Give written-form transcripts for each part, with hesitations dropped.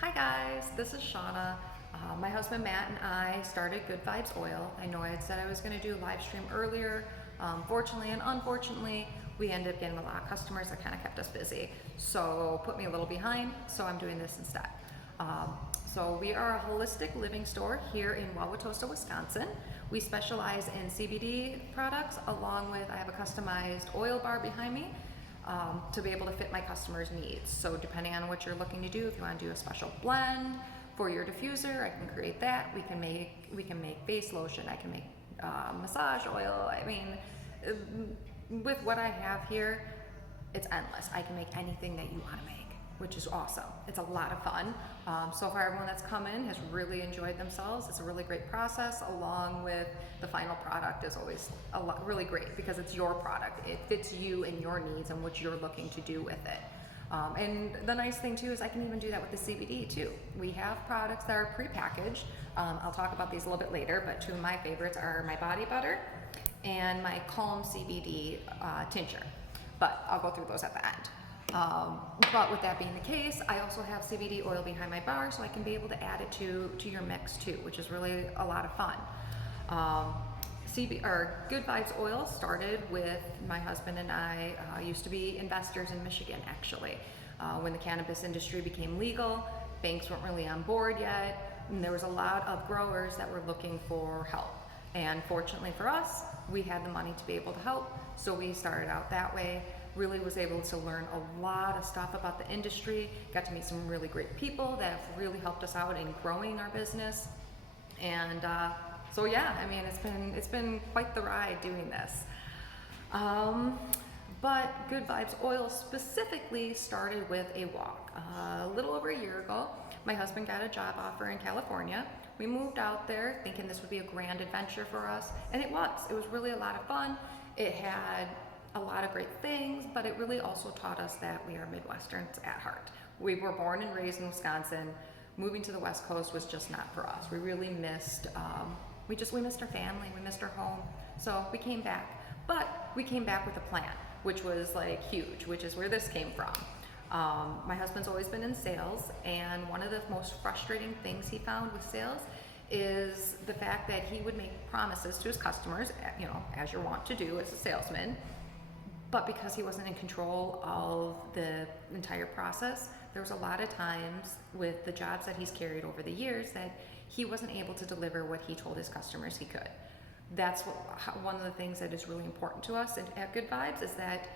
Hi guys, this is Shauna. My husband Matt and I started Good Vibes Oil. I know I had said I was going to do a live stream earlier. Fortunately and unfortunately, we ended up getting a lot of customers that kind of kept us busy. So put me a little behind, so I'm doing this instead. So we are a holistic living store here in Wauwatosa, Wisconsin. We specialize in CBD products along with, I have a customized oil bar behind me to be able to fit my customers' needs. So depending on what you're looking to do, if you want to do a special blend for your diffuser, I can create that. We can make face lotion. I can make massage oil. I mean, with what I have here, it's endless. I can make anything that you want to make, which is awesome. It's a lot of fun. So far, everyone that's come in has really enjoyed themselves. It's a really great process, along with the final product is always really great because it's your product. It fits you and your needs and what you're looking to do with it. And the nice thing too is I can even do that with the CBD too. We have products that are pre-packaged. I'll talk about these a little bit later, but two of my favorites are my body butter and my Calm CBD tincture. But I'll go through those at the end. But with that being the case, I also have CBD oil behind my bar, so I can be able to add it to your mix too, which is really a lot of fun. Good Vibes Oil started with my husband and I used to be investors in Michigan actually. When the cannabis industry became legal, banks weren't really on board yet, and there was a lot of growers that were looking for help. And fortunately for us, we had the money to be able to help, so we started out that way. Really was able to learn a lot of stuff about the industry, got to meet some really great people that have really helped us out in growing our business. And so yeah, I mean, it's been quite the ride doing this. But Good Vibes Oil specifically started with a walk. A little over a year ago, my husband got a job offer in California. We moved out there thinking this would be a grand adventure for us, and it was. It was really a lot of fun. It had a lot of great things, but it really also taught us that we are Midwesterns at heart. We were born and raised in Wisconsin. Moving to the West Coast was just not for us. We really missed, we missed our family, we missed our home. So we came back, but we came back with a plan, which was like huge, which is where this came from. My husband's always been in sales, and one of the most frustrating things he found with sales is the fact that he would make promises to his customers, you know, as you're wont to do as a salesman, but because he wasn't in control of the entire process, there was a lot of times with the jobs that he's carried over the years that he wasn't able to deliver what he told his customers he could. That's one of the things that is really important to us at Good Vibes is that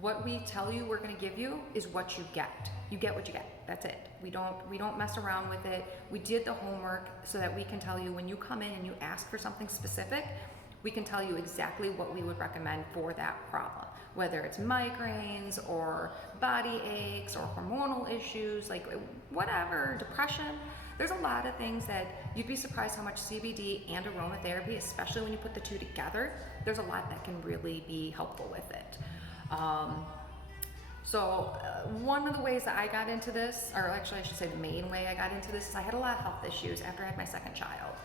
what we tell you we're going to give you is what you get. You get what you get. That's it. We don't mess around with it. We did the homework so that we can tell you when you come in and you ask for something specific, we can tell you exactly what we would recommend for that problem. Whether it's migraines or body aches or hormonal issues, like whatever, depression. There's a lot of things that you'd be surprised how much CBD and aromatherapy, especially when you put the two together, there's a lot that can really be helpful with it. One of the ways that I got into this, or actually I should say the main way I got into this, is I had a lot of health issues after I had my second child.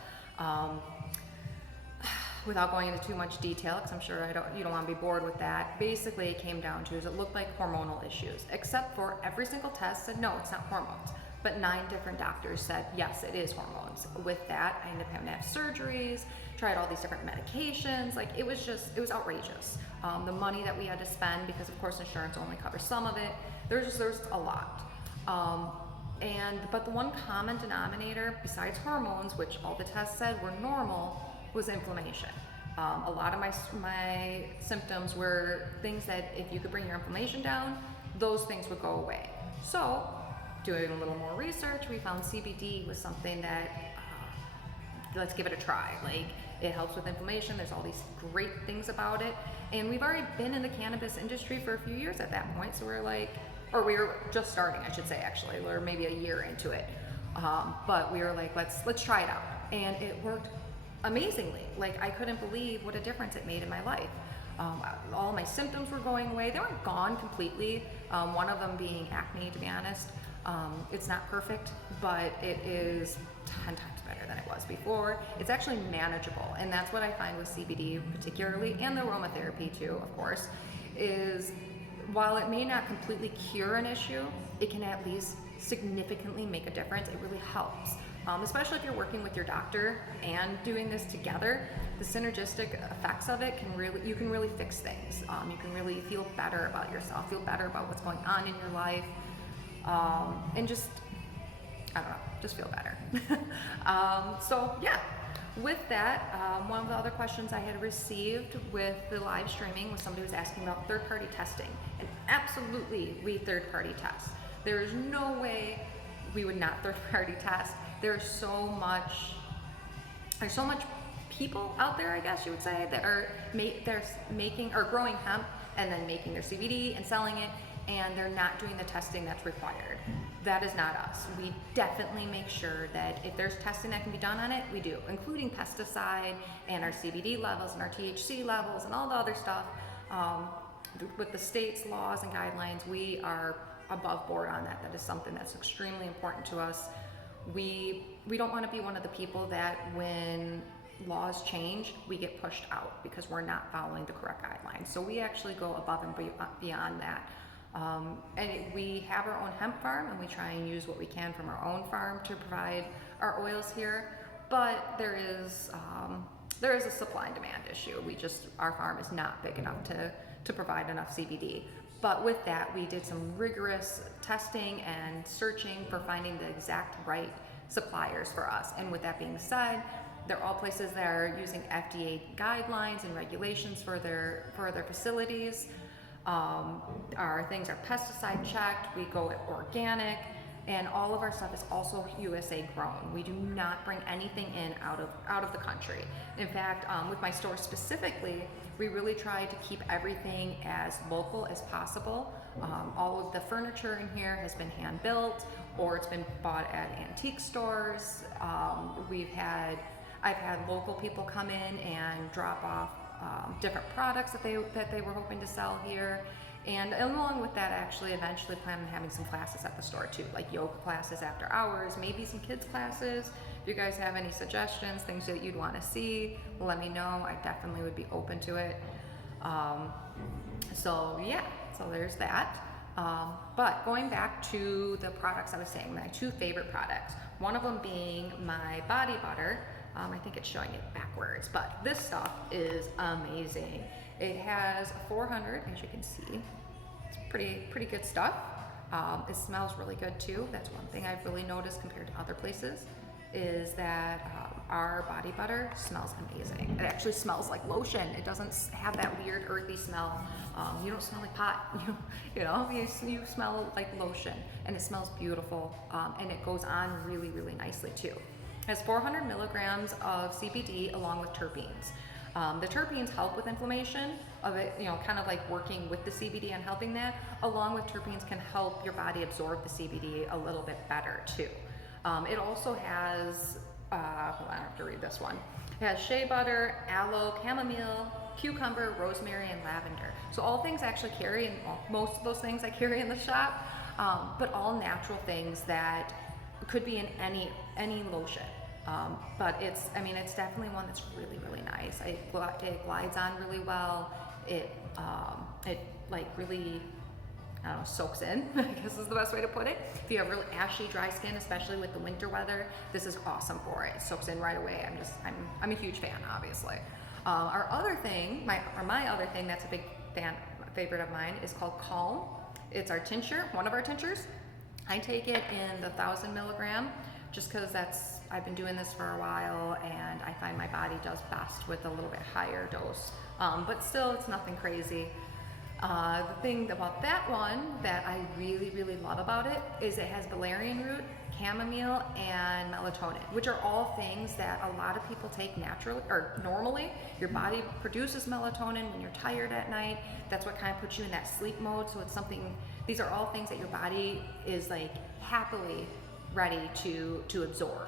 Without going into too much detail, because I'm sure you don't want to be bored with that, basically it came down to is it looked like hormonal issues, except for every single test said no, it's not hormones. But 9 different doctors said yes, it is hormones. With that, I ended up having to have surgeries, tried all these different medications. Like it was outrageous. The money that we had to spend, because of course insurance only covers some of it. There's a lot. But the one common denominator besides hormones, which all the tests said were normal, was inflammation. A lot of my symptoms were things that if you could bring your inflammation down, those things would go away. So doing a little more research, we found CBD was something that, let's give it a try. Like it helps with inflammation. There's all these great things about it. And we've already been in the cannabis industry for a few years at that point. So we were just starting, I should say actually, or maybe a year into it. But we were like, let's try it out. And it worked amazingly. Like I couldn't believe what a difference it made in my life. All my symptoms were going away. They weren't gone completely. One of them being acne, to be honest. It's not perfect, but it is 10 times better than it was before. It's actually manageable, and that's what I find with CBD particularly, and the aromatherapy too, of course, is while it may not completely cure an issue, it can at least significantly make a difference. It really helps. Especially if you're working with your doctor and doing this together, the synergistic effects of it you can really fix things. You can really feel better about yourself, feel better about what's going on in your life, and just, I don't know, just feel better. So yeah, with that, one of the other questions I had received with the live streaming was somebody was asking about third-party testing. And absolutely, we third-party test. There is no way we would not third-party test. There's so much people out there, I guess you would say, that are making or growing hemp and then making their CBD and selling it, and they're not doing the testing that's required. That is not us. We definitely make sure that if there's testing that can be done on it, we do, including pesticide and our CBD levels and our THC levels and all the other stuff. With the state's laws and guidelines, we are above board on that. That is something that's extremely important to us. We don't want to be one of the people that when laws change, we get pushed out because we're not following the correct guidelines. So we actually go above and beyond that. We have our own hemp farm, and we try and use what we can from our own farm to provide our oils here. But there is a supply and demand issue. Our farm is not big enough to provide enough CBD. But with that, we did some rigorous testing and searching for finding the exact right suppliers for us. And with that being said, they're all places that are using FDA guidelines and regulations for their facilities. Our things are pesticide checked, we go organic, and all of our stuff is also USA grown. We do not bring anything in out of the country. In fact, with my store specifically, we really try to keep everything as local as possible. All of the furniture in here has been hand built, or it's been bought at antique stores. I've had local people come in and drop off different products that they were hoping to sell here. And along with that, I actually eventually plan on having some classes at the store too, like yoga classes after hours, maybe some kids classes. If you guys have any suggestions, things that you'd want to see, let me know. I definitely would be open to it. So there's that. But going back to the products I was saying, my two favorite products, one of them being my body butter. I think it's showing it backwards, but this stuff is amazing. It has 400, as you can see. It's pretty good stuff. It smells really good too. That's one thing I've really noticed compared to other places, is that our body butter smells amazing. It actually smells like lotion. It doesn't have that weird earthy smell. You don't smell like pot. You smell like lotion, and it smells beautiful, and it goes on really, really nicely too. It has 400 milligrams of CBD along with terpenes. The terpenes help with inflammation of it, kind of like working with the CBD and helping that, along with terpenes can help your body absorb the CBD a little bit better too. It also has, I have to read this one. It has shea butter, aloe, chamomile, cucumber, rosemary, and lavender. So all things actually carry, and most of those things I carry in the shop, but all natural things that could be in any lotion. But it's definitely one that's really, really nice. It glides on really well. It really, I don't know, soaks in, I guess is the best way to put it. If you have really ashy, dry skin, especially with the winter weather, this is awesome for it. It soaks in right away. I'm a huge fan, obviously. My other thing that's a big favorite of mine is called Calm. It's our tincture, one of our tinctures. I take it in the 1,000 milligram, just because I've been doing this for a while, and I find my body does best with a little bit higher dose. But still, it's nothing crazy. The thing about that one that I really, really love about it is it has valerian root, chamomile, and melatonin, which are all things that a lot of people take naturally or normally. Your body produces melatonin when you're tired at night. That's what kind of puts you in that sleep mode. So these are all things that your body is like happily ready to absorb.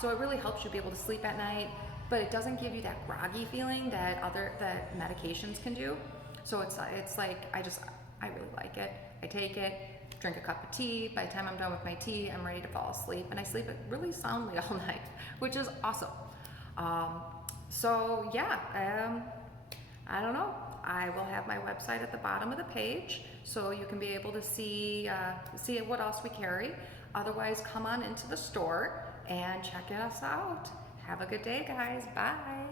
So it really helps you be able to sleep at night, but it doesn't give you that groggy feeling that medications can do. So it's like, I really like it. I take it, drink a cup of tea. By the time I'm done with my tea, I'm ready to fall asleep, and I sleep really soundly all night, which is awesome. I don't know. I will have my website at the bottom of the page. so you can be able to see what else we carry. Otherwise, come on into the store and check us out. Have a good day, guys. Bye.